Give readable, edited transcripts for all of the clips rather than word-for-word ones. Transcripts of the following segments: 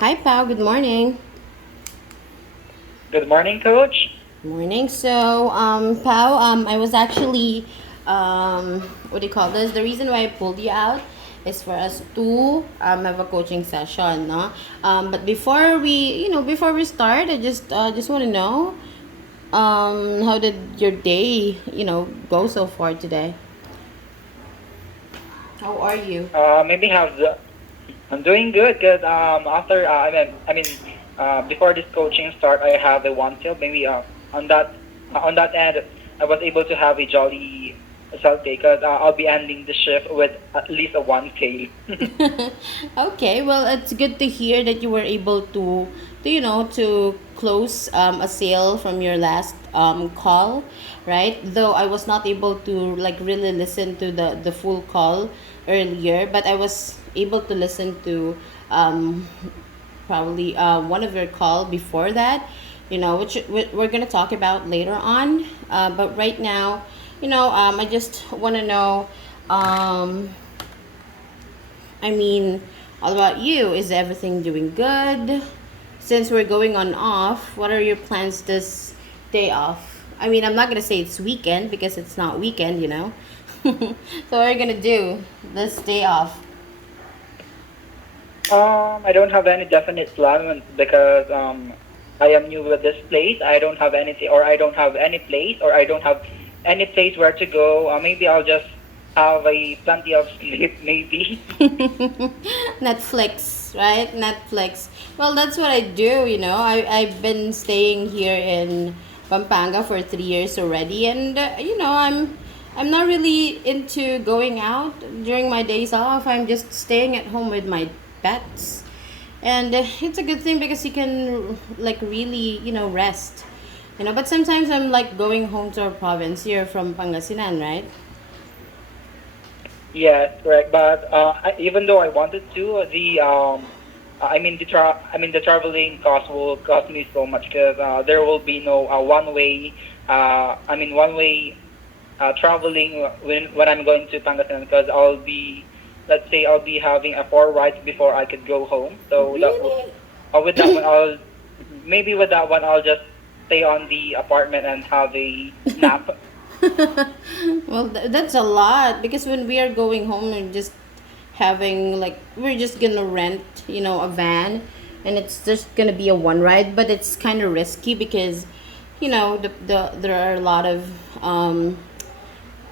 Hi, Pao. Good morning. Good morning, Coach. Morning. So, Pao, I was actually, what do you call this? The reason why I pulled you out is for us to have a coaching session, no? But before we start, I just want to know, how did your day, go so far today? How are you? Maybe have the. I'm doing good because after before this coaching start, I have a one till. Maybe on that end, I was able to have a jolly self day because I'll be ending the shift with at least a 1K. Okay, well, it's good to hear that you were able to close a sale from your last call, right? Though I was not able to like really listen to the full call earlier, but I was able to listen to um, probably one of your call before that, which we're gonna talk about later on. But right now, I just want to know. Um, I mean, all about you. Is everything doing good? Since we're going on off, what are your plans this day off? I mean, I'm not gonna say it's weekend because it's not weekend. So what are you gonna do this day off? I don't have any definite plan because I am new with this place. I don't have anything, or I don't have any place, or I don't have any place where to go. Maybe I'll just have a plenty of sleep. Maybe. Netflix, right? Netflix. Well, that's what I do. I've been staying here in Pampanga for 3 years already, and I'm not really into going out during my days off. I'm just staying at home with my pets, and it's a good thing because you can like really rest. But sometimes I'm like going home to our province here from Pangasinan, right? Yes, correct. But even though I wanted to, the traveling cost will cost me so much because there will be no one way. One way traveling when I'm going to Pangasinan because let's say, I'll be having a 4 rides before I could go home. So Really? with that one, maybe with that one, I'll just stay on the apartment and have a nap. Well, that's a lot because when we are going home, we're just gonna rent, a van, and it's just gonna be a one ride, but it's kind of risky because, there are a lot of,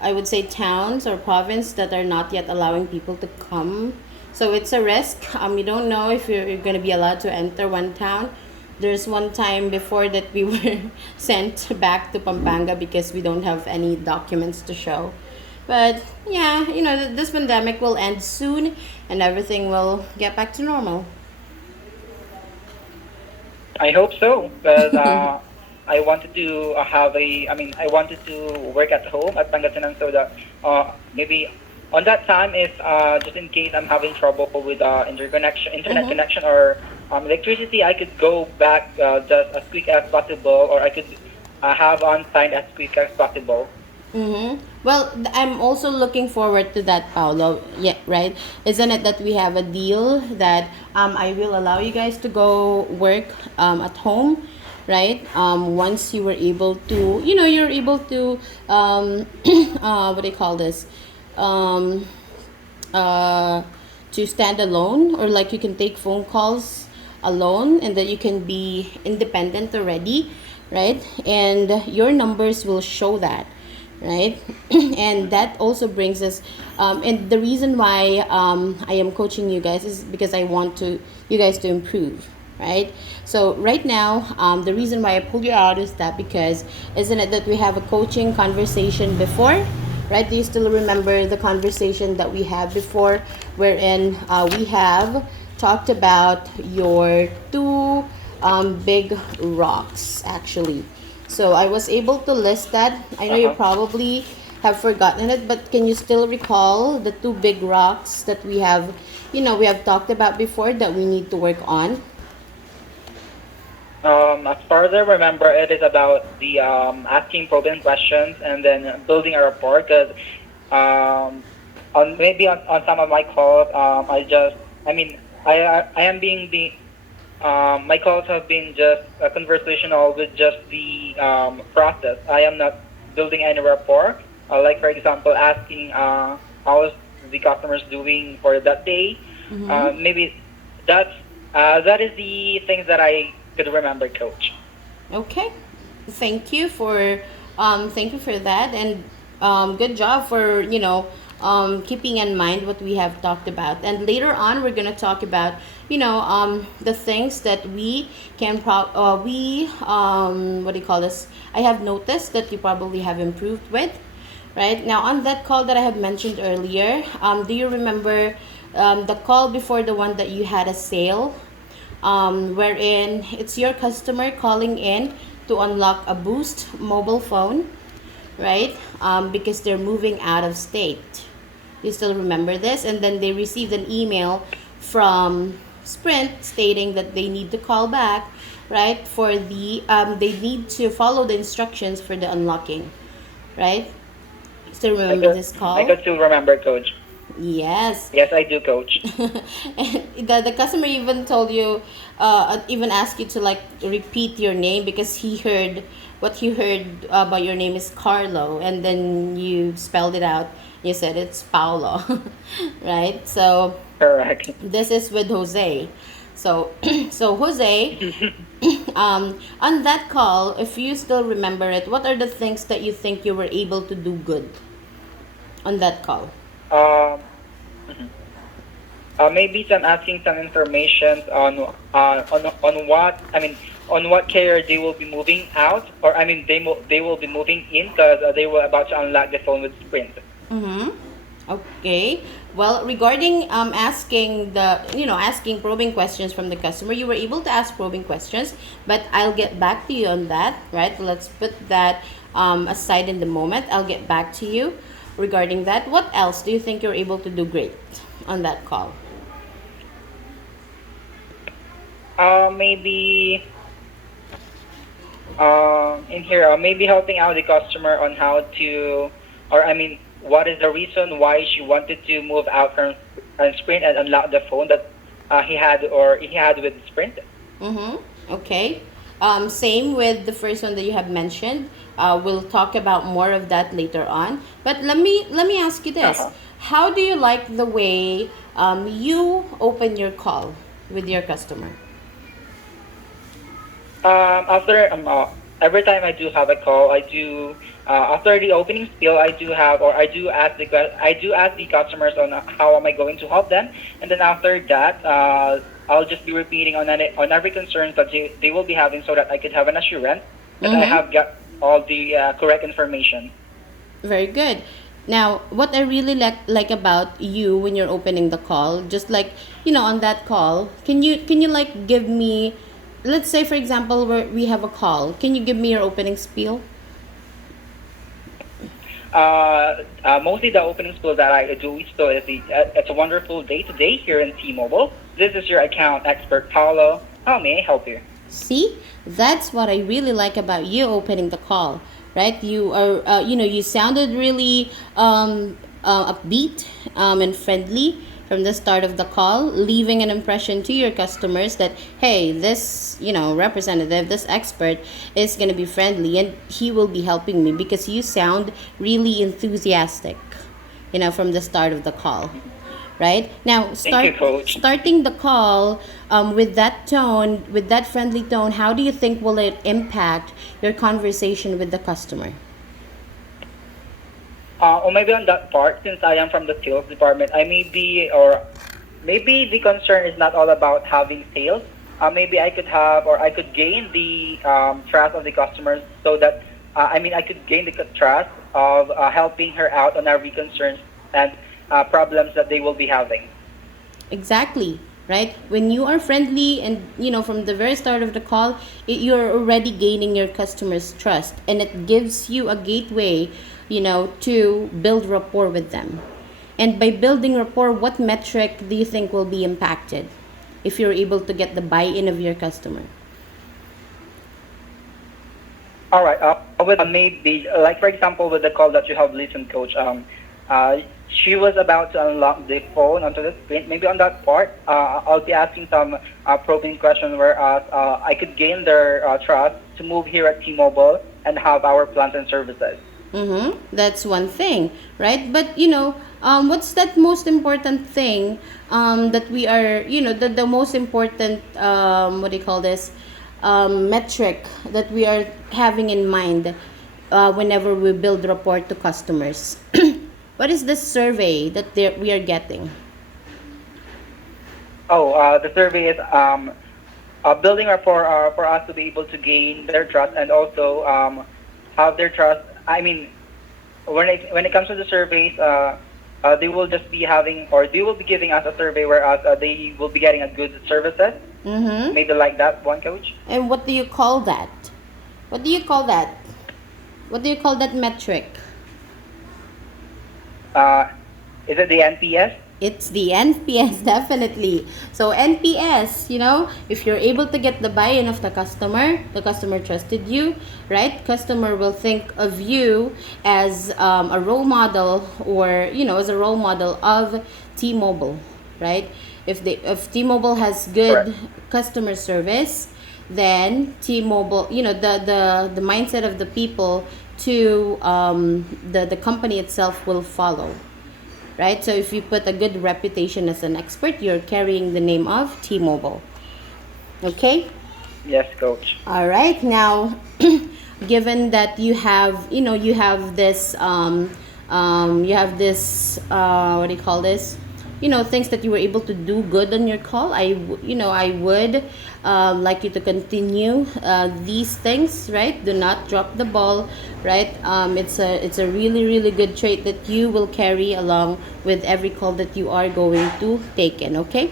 I would say, towns or province that are not yet allowing people to come. So it's a risk. You don't know if you're going to be allowed to enter one town. There's one time before that we were sent back to Pampanga because we don't have any documents to show. But yeah, this pandemic will end soon and everything will get back to normal. I hope so, because I wanted to I wanted to work at home at Pangasinan so that maybe on that time, if just in case I'm having trouble with internet Mm-hmm. connection, or electricity, I could go back just as quick as possible, or I could have on time as quick as possible. Mm-hmm. Well, I'm also looking forward to that, Paolo. Yeah, right. Isn't it that we have a deal that I will allow you guys to go work at home, right? Once you were able to, you're able to, what do you call this? Um, uh, to stand alone, or like you can take phone calls alone, and that you can be independent already, right? And your numbers will show that, right? And that also brings us, and the reason why I am coaching you guys is because I want to you guys to improve, right? So right now, the reason why I pulled you out is that because isn't it that we have a coaching conversation before, right? Do you still remember the conversation that we had before, wherein we have talked about your two big rocks, actually? So I was able to list that. I know you Uh-huh. probably have forgotten it, but can you still recall the two big rocks that we have talked about before that we need to work on? As far as I remember, it is about the asking probing questions and then building a rapport. Because um, on some of my calls, I just, I mean, I am being my calls have been just conversational with just the process. I am not building any rapport. Like for example, asking how's the customers doing for that day. Mm-hmm. Maybe that's that is the things that I could remember, Coach. Okay. Thank you for thank you for that, and good job for keeping in mind what we have talked about. And later on we're going to talk about the things that we can we what do you call this, I have noticed that you probably have improved with. Right now, on that call that I have mentioned earlier, do you remember the call before the one that you had a sale, wherein it's your customer calling in to unlock a Boost mobile phone, right? Because they're moving out of state. You still remember this? And then they received an email from Sprint stating that they need to call back, right? For the they need to follow the instructions for the unlocking, right? Still I remember could this I could call? still remember, Coach. Yes. Yes, I do, Coach. And the customer even told you, even asked you to like repeat your name because he heard what he heard about your name is Carlo, and then you spelled it out. You said it's Paulo, right? So Correct. this is with Jose. So, so Jose, on that call, if you still remember it, what are the things that you think you were able to do good on that call? Um, mhm. Maybe some asking some information on what on what carrier they will be moving out, or they will be moving in because they were about to unlock the phone with Sprint. Mm-hmm. Okay. Well, regarding asking asking probing questions from the customer, you were able to ask probing questions, but I'll get back to you on that. Right? Let's put that aside in the moment. I'll get back to you regarding that. What else do you think you're able to do great on that call? Maybe in here, maybe helping out the customer on how to, or what is the reason why she wanted to move out from Sprint and unlock the phone that he had with Sprint. Mm-hmm. Okay. Same with the first one that you have mentioned. We'll talk about more of that later on. But let me ask you this: Uh-huh. how do you like the way you open your call with your customer? After every time I do have a call, I do after the opening spiel, I do ask I do ask the customers on how am I going to help them, and then after that, I'll just be repeating on every concern that they will be having, so that I could have an assurance that I Mm-hmm. have got all the correct information. Very good. Now, what I really like about you when you're opening the call, just like on that call, can you like give me, let's say for example, where we have a call, can you give me your opening spiel? Mostly the opening spiel that I do still is it's a wonderful day today here in T-Mobile. This is your account expert, Paulo. How may I help you? See, that's what I really like about you opening the call, right? You are, you sounded really upbeat and friendly from the start of the call, leaving an impression to your customers that, hey, this, representative, this expert is going to be friendly and he will be helping me because you sound really enthusiastic, from the start of the call, right? Now, Thank you, Coach. starting the call with that tone, with that friendly tone, how do you think will it impact your conversation with the customer? Or maybe on that part, since I am from the sales department, I may be, or maybe the concern is not all about having sales. Maybe I could have, or I could gain the trust of the customers, so that I could gain the trust of helping her out on every concerns and problems that they will be having. Exactly, right? When you are friendly and, from the very start of the call, you're already gaining your customers' trust and it gives you a gateway, to build rapport with them. And by building rapport, what metric do you think will be impacted if you're able to get the buy-in of your customer? All right. With maybe like for example with the call that you have listened, Coach. Uh, she was about to unlock the phone onto the screen. Maybe on that part, I'll be asking some probing questions where I could gain their trust to move here at T-Mobile and have our plans and services. Mm-hmm. That's one thing, right? But what's that most important thing that we are, the most important, what do you call this, metric that we are having in mind whenever we build rapport to customers? What is the survey that we are getting? Oh, the survey is building rapport for us to be able to gain their trust and also have their trust. I mean, when it comes to the surveys, they will just be having or they will be giving us a survey where they will be getting a good services. Mm-hmm. Maybe like that one, coach. And what do you call that? What do you call that? What do you call that metric? Uh, is it the NPS? It's the NPS, definitely. So NPS, if you're able to get the buy-in of the customer trusted you, right? Customer will think of you as a role model, or as a role model of T-Mobile, right? If T-Mobile has good Correct. customer service, then T-Mobile, the mindset of the people to the company itself will follow, right? So if you put a good reputation as an expert, you're carrying the name of T-Mobile. Okay? Yes, coach. All right. Now, given that you have this what do you call this? Things that you were able to do good on your call. I would like you to continue these things, right? Do not drop the ball, right? It's a really really good trait that you will carry along with every call that you are going to take in. Okay.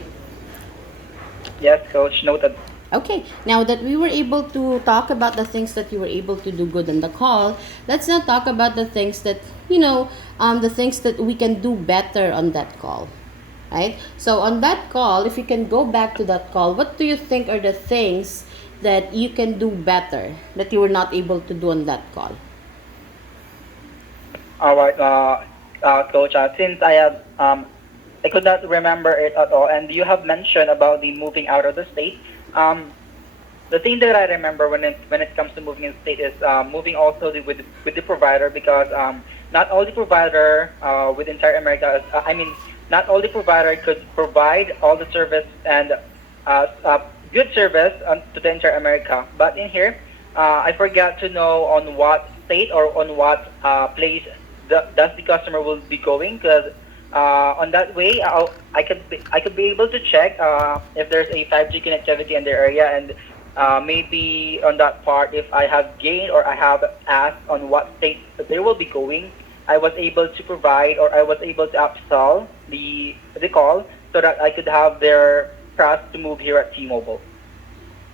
Yes, coach. Noted. Okay, now that we were able to talk about the things that you were able to do good on the call, let's now talk about the things that, the things that we can do better on that call, right? So on that call, if you can go back to that call, what do you think are the things that you can do better that you were not able to do on that call? All right, coach. Since I could not remember it at all, and you have mentioned about the moving out of the state. The thing that I remember when it comes to moving in state is moving also with the provider because not all the provider with entire America. Not all the provider could provide all the service and good service to the entire America. But in here, I forgot to know on what state or on what place does the customer will be going because on that way I could be able to check if there's a 5G connectivity in the area and maybe on that part if I have gained or I have asked on what state that they will be going, I was able to provide or I was able to upsell the call so that I could have their trust to move here at T-Mobile.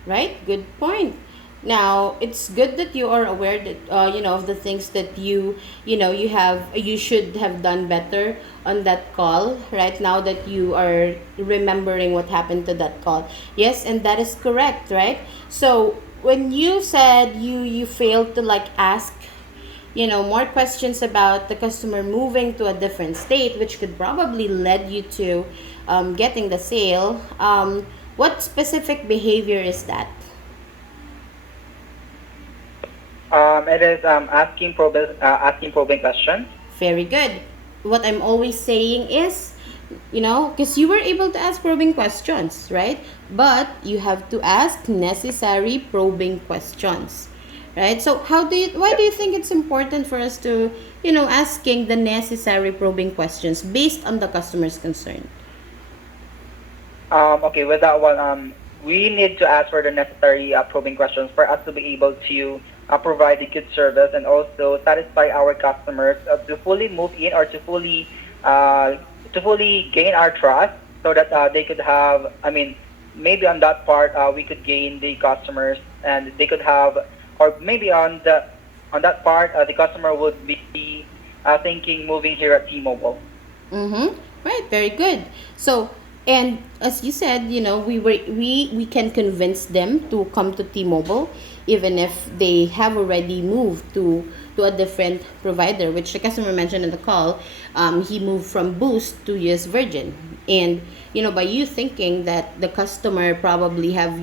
Right? Good point. Now, it's good that you are aware that of the things that you should have done better on that call, right? Now that you are remembering what happened to that call. Yes, and that is correct, right? So, when you said you failed to ask more questions about the customer moving to a different state, which could probably lead you to getting the sale, what specific behavior is that? It is asking probing questions. Very good. What I'm always saying is, because you were able to ask probing questions, right? But you have to ask necessary probing questions, right? So why do you think it's important for us to, asking the necessary probing questions based on the customer's concern? Okay, with that one, we need to ask for the necessary probing questions for us to be able to provide a good service and also satisfy our customers to fully move in or to fully gain our trust so that they could have. Maybe on that part we could gain the customers and they could have, or maybe on that part the customer would be thinking moving here at T-Mobile. Mm-hmm. Right. Very good. So, and as you said, we can convince them to come to T-Mobile, even if they have already moved to to a different provider, which the customer mentioned in the call. He moved from Boost to US Virgin, and by you thinking that the customer probably have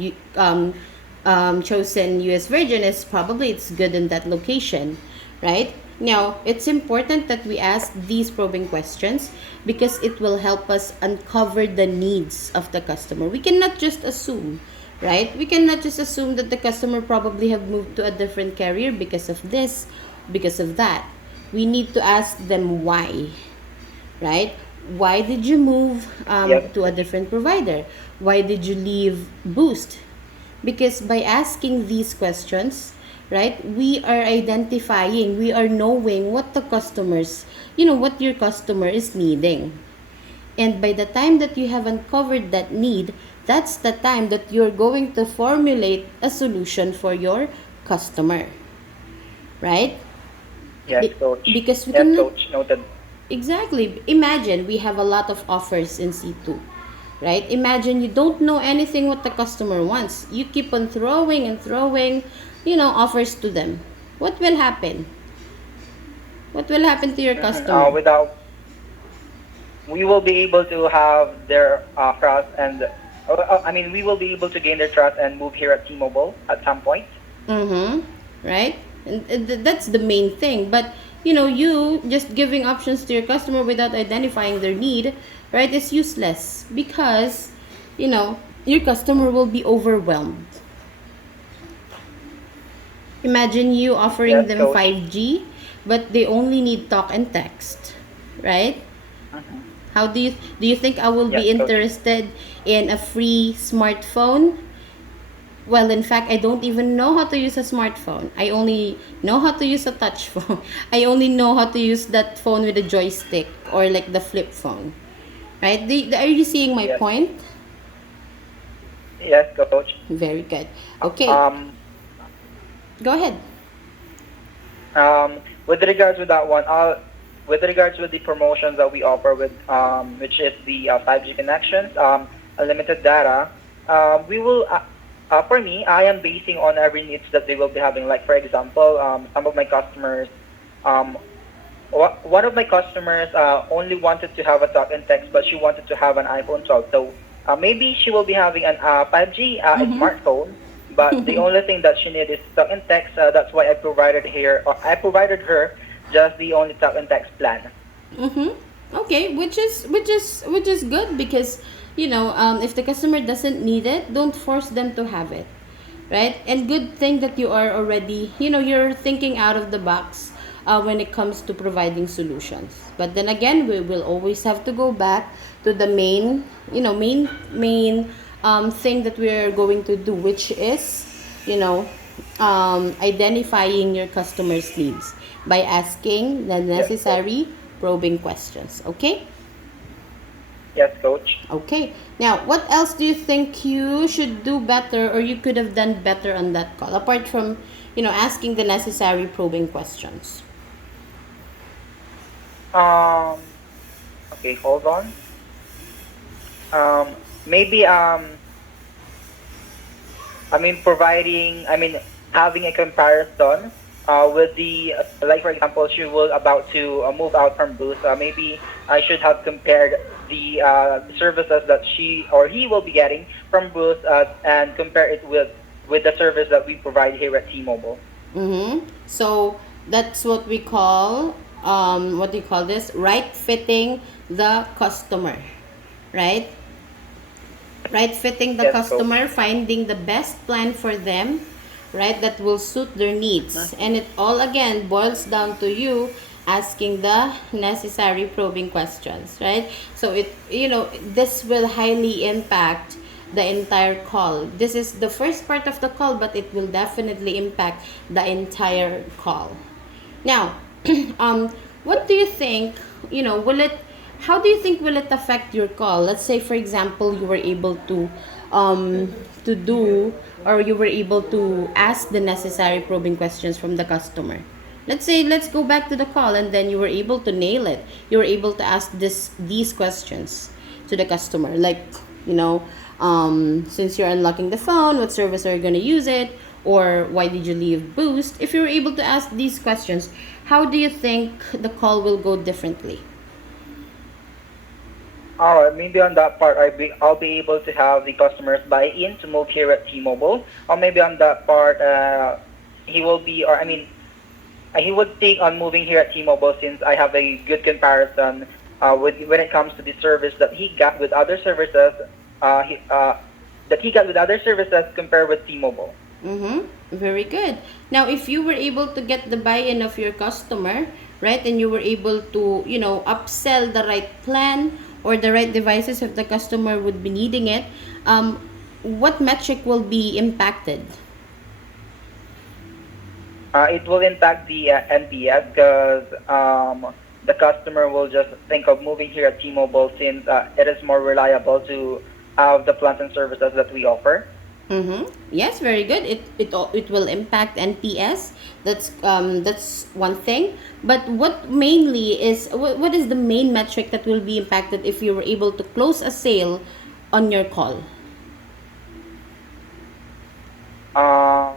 chosen US Virgin, is probably it's good in that location, right? Now, it's important that we ask these probing questions because it will help us uncover the needs of the customer. We cannot just assume, right? We cannot just assume that the customer probably have moved to a different carrier because of this, because of that. We need to ask them why, right? Why did you move Yes. to a different provider? Why did you leave Boost? Because by asking these questions, right, we are identifying, we are knowing what the customers, what your customer is needing. And by the time that you have uncovered that need, that's the time that you're going to formulate a solution for your customer, right? Yes, coach. Because we Yes, cannot. coach. Noted. Exactly. Imagine we have a lot of offers in C2, right? Imagine you don't know anything what the customer wants. You keep on throwing and throwing, offers to them. What will happen? What will happen to your customer? Without, we will be able to have their trust and, I mean, we will be able to gain their trust and move here at T-Mobile at some point. Mm-hmm. Right? And that's the main thing. But, you just giving options to your customer without identifying their need, right, is useless because, your customer will be overwhelmed. Imagine you offering Yes, them coach. 5G, but they only need talk and text, right? Mhm. How do you think I will Yes, be coach. interested in a free smartphone? Well, in fact, I don't even know how to use a smartphone. I only know how to use a touch phone. I only know how to use that phone with a joystick or like the flip phone, right? Are you seeing my Yes. point? Yes, coach. Very good. Okay, Um, go ahead. with regards with that one, with regards with the promotions that we offer with, which is the 5G connections, unlimited data, we will, for me, I am basing on every needs that they will be having. Like, for example, some of my customers, um, one of my customers only wanted to have a talk and text, but she wanted to have an iPhone 12. So maybe she will be having an 5G smartphone, but the only thing that she needs is talk and text. That's why I provided her just the only talk and text plan. Mm-hmm. Okay, which is good because if the customer doesn't need it, don't force them to have it, right? And good thing that you are already you're thinking out of the box when it comes to providing solutions. But then again, we will always have to go back to the main thing that we're going to do, which is you know identifying your customer's needs by asking the Yes, coach. necessary probing questions. Okay. Yes, coach. Okay. Now, what else do you think you should do better or you could have done better on that call apart from asking the necessary probing questions? Um, okay, hold on. Maybe I mean, having a comparison with the, like for example, she was about to move out from Boost. Maybe I should have compared the services that she or he will be getting from Boost and compare it with the service that we provide here at T-Mobile. Mm-hmm. So that's what we call what do you call this? Right fitting the customer, right? Right fitting the Yes, coach. customer, finding the best plan for them, right, that will suit their needs. And it all again boils down to you asking the necessary probing questions, right? So this will highly impact the entire call. This is the first part of the call, but it will definitely impact the entire call. Now, what do you think, will it, how do you think will it affect your call? Let's say, for example, you were able to do, or you were able to ask the necessary probing questions from the customer. Let's say, let's go back to the call and then you were able to nail it. You were able to ask these questions to the customer. Like, since you're unlocking the phone, what service are you going to use it? or why did you leave Boost? If you're able to ask these questions, how do you think the call will go differently? All right, maybe on that part, I'll be able to have the customers buy in to move here at T-Mobile, or maybe on that part, he will be, or I mean, he would think on moving here at T-Mobile since I have a good comparison with when it comes to the service that he got with other services, that he got with other services compared with T-Mobile. Mm-hmm. Very good. Now, if you were able to get the buy-in of your customer, right, and you were able to, upsell the right plan or the right devices if the customer would be needing it, what metric will be impacted? It will impact the NPS because the customer will just think of moving here at T-Mobile since it is more reliable to have the plans and services that we offer. Mm-hmm. Yes, very good. It will impact NPS. That's one thing. But what is the main metric that will be impacted if you were able to close a sale on your call? Uh,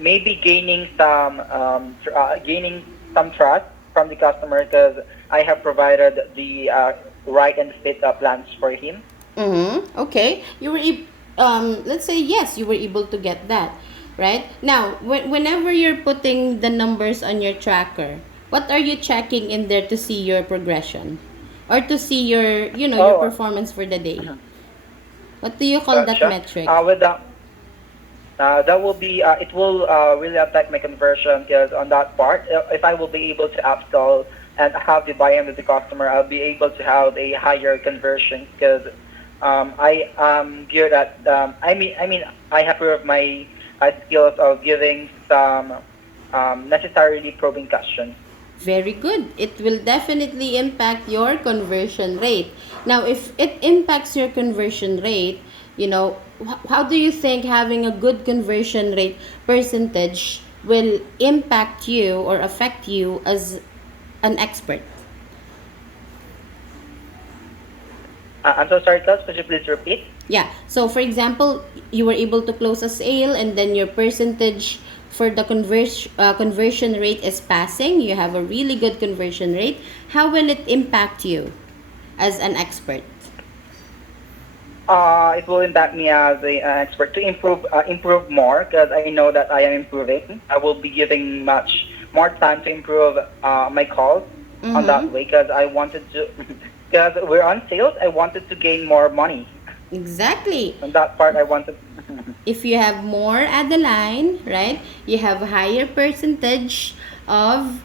Maybe gaining some trust from the customer because I have provided the right and fit plans for him. Mm-hmm. Okay. Let's say yes, you were able to get that, right? Now, whenever you're putting the numbers on your tracker, what are you checking in there to see your progression, or to see your Oh, performance for the day? What do you call that gotcha. metric? With that, that will be it will really affect my conversion because on that part, if I will be able to upsell and have the buy-in with the customer, I'll be able to have a higher conversion because I am geared at. I mean, I have proved my skills of giving some necessarily probing questions. Very good. It will definitely impact your conversion rate. Now, if it impacts your conversion rate, how do you think having a good conversion rate percentage will impact you or affect you as an expert? I'm so sorry, Klaus. Could you please repeat? Yeah. So, for example, you were able to close a sale, and then your percentage for the conversion rate is passing. You have a really good conversion rate. How will it impact you as an expert? It will impact me as an expert to improve more because I know that I am improving. I will be giving much more time to improve my calls on that Mm-hmm. way because I wanted to because we're on sales. I wanted to gain more money. Exactly. On that part, I wanted. If you have more at the line, right, you have a higher percentage of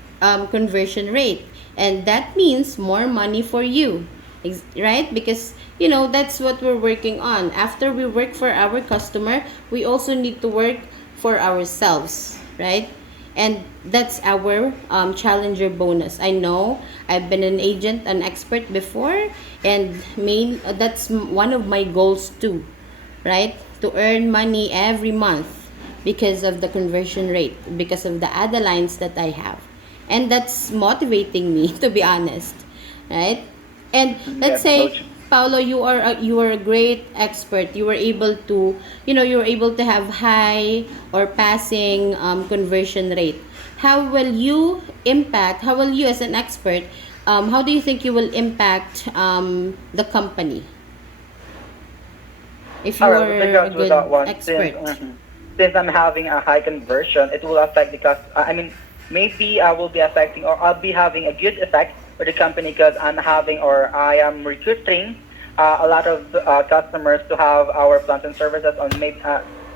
conversion rate. And that means more money for you, right? Because, that's what we're working on. After we work for our customer, we also need to work for ourselves, right? And that's our challenger bonus. I know I've been an agent, an expert before, and that's one of my goals too, right? To earn money every month because of the conversion rate, because of the other lines that I have. And that's motivating me, to be honest, right? And let's Yes, say, coach. Paolo, you are a great expert. You were able to, have high or passing conversion rate. How will you as an expert, how do you think you will impact the company if you All right, with are a regards with good that one, since expert? since I'm having a high conversion, it will affect the cost. I mean, maybe I will be affecting or I'll be having a good effect for the company because I'm having or I am recruiting a lot of customers to have our plans and services on maybe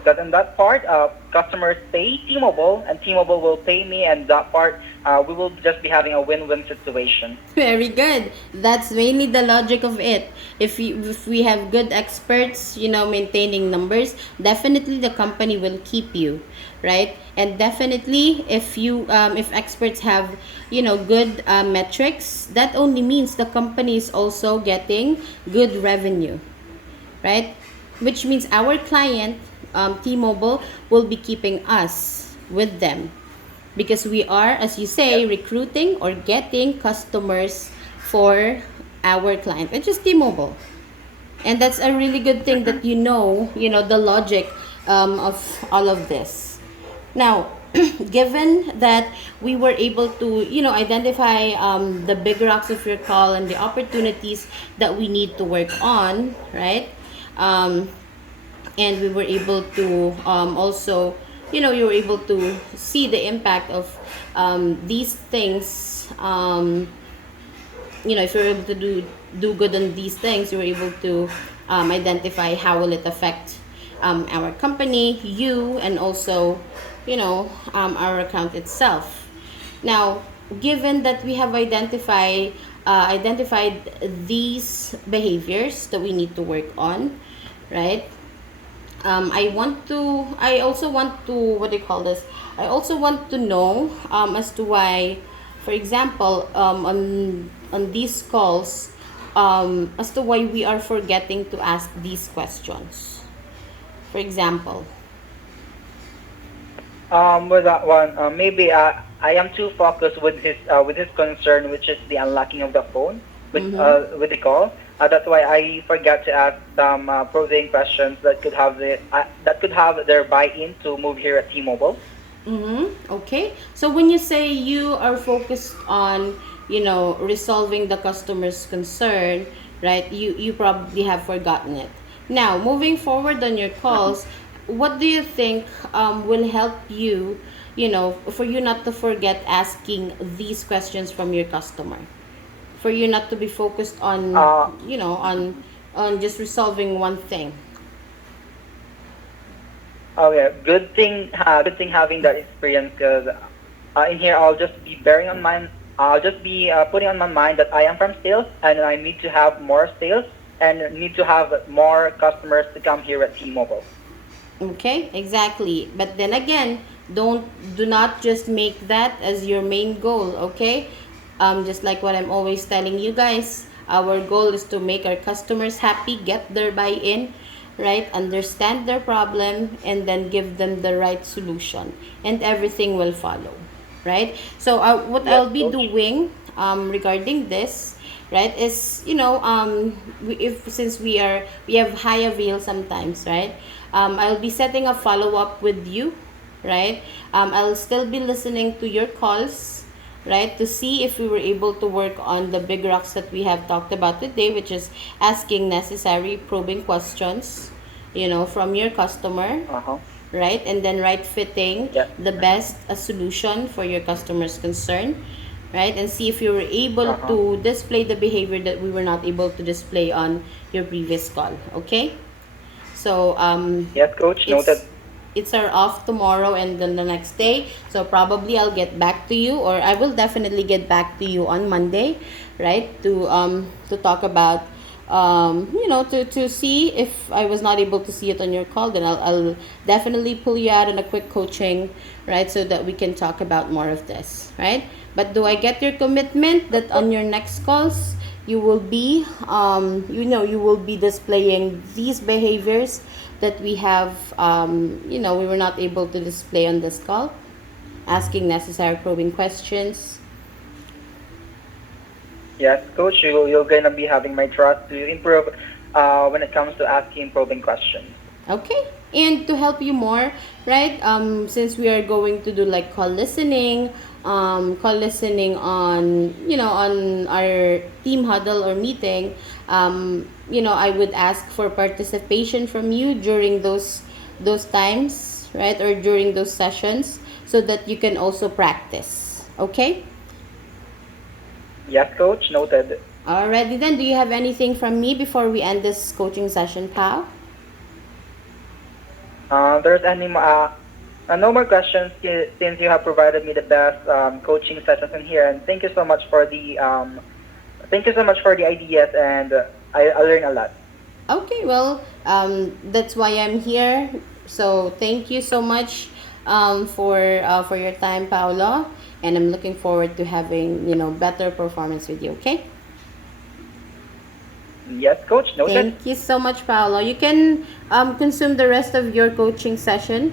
because in that part, customers pay T-Mobile and T-Mobile will pay me, and that part we will just be having a win-win situation. Very good. That's mainly the logic of it. If we have good experts, maintaining numbers, definitely the company will keep you, right? And definitely if experts have, good metrics, that only means the company is also getting good revenue, right? Which means our client, T-Mobile, will be keeping us with them because we are, as you say, Yes. recruiting or getting customers for our client, which is T-Mobile. And that's a really good thing that the logic of all of this. Now, given that we were able to, identify the big rocks of your call and the opportunities that we need to work on, right? Um, and we were able to also, you were able to see the impact of these things. If you're able to do good on these things, you're able to identify how will it affect our company, you, and also our account itself. Now, given that we have identified these behaviors that we need to work on, right? I also want to, what do you call this? I also want to know as to why, for example, on these calls, as to why we are forgetting to ask these questions. For example, With that one, maybe I am too focused with his concern, which is the unlocking of the phone with the call. That's why I forgot to ask some probing questions that could have their buy-in to move here at T-Mobile. Okay. So when you say you are focused on, resolving the customer's concern, right? You probably have forgotten it. Now, moving forward on your calls, what do you think will help you, for you not to forget asking these questions from your customer? For you not to be focused on, Uh, on just resolving one thing. oh yeah, good thing having that experience because in here I'll just be bearing on mind. I'll just be putting on my mind that I am from sales and I need to have more sales and need to have more customers to come here at T-Mobile. Okay, exactly. But then again, do not just make that as your main goal, okay? Just like what I'm always telling you guys, our goal is to make our customers happy, get their buy-in, right? Understand their problem, and then give them the right solution, and everything will follow, right? So what Yes, I'll be coach. doing regarding this, right, is if since we have high avail sometimes, right? I'll be setting a follow-up with you, right? I'll still be listening to your calls, right, to see if we were able to work on the big rocks that we have talked about today, which is asking necessary probing questions, from your customer, Uh huh. right? And then right fitting Yeah. the best solution for your customer's concern, right? And see if you were able Uh huh. to display the behavior that we were not able to display on your previous call, okay? So Yes, coach. it's Noted. it's our off tomorrow and then the next day. So probably I'll get back to you, or I will definitely get back to you on Monday, right? To talk about to see if I was not able to see it on your call, then I'll definitely pull you out on a quick coaching, right? So that we can talk about more of this, right? But do I get your commitment that on your next calls you will be you will be displaying these behaviors that we have we were not able to display on this call, asking necessary probing questions. Yes, coach. You're gonna be having my trust to improve when it comes to asking probing questions. Okay. And to help you more, right? Since we are going to do like call listening on, on our team huddle or meeting, I would ask for participation from you during those times, right? Or during those sessions so that you can also practice. Okay? Yes, coach. Noted. Alrighty then. Do you have anything from me before we end this coaching session, pal? There's no more questions since you have provided me the best coaching sessions in here, and thank you so much for the ideas, and I learned a lot. Okay, well, that's why I'm here. So thank you so much for your time, Paolo, and I'm looking forward to having better performance with you. Okay. Yes, coach. Noted. Thank you so much, Paolo. You can consume the rest of your coaching session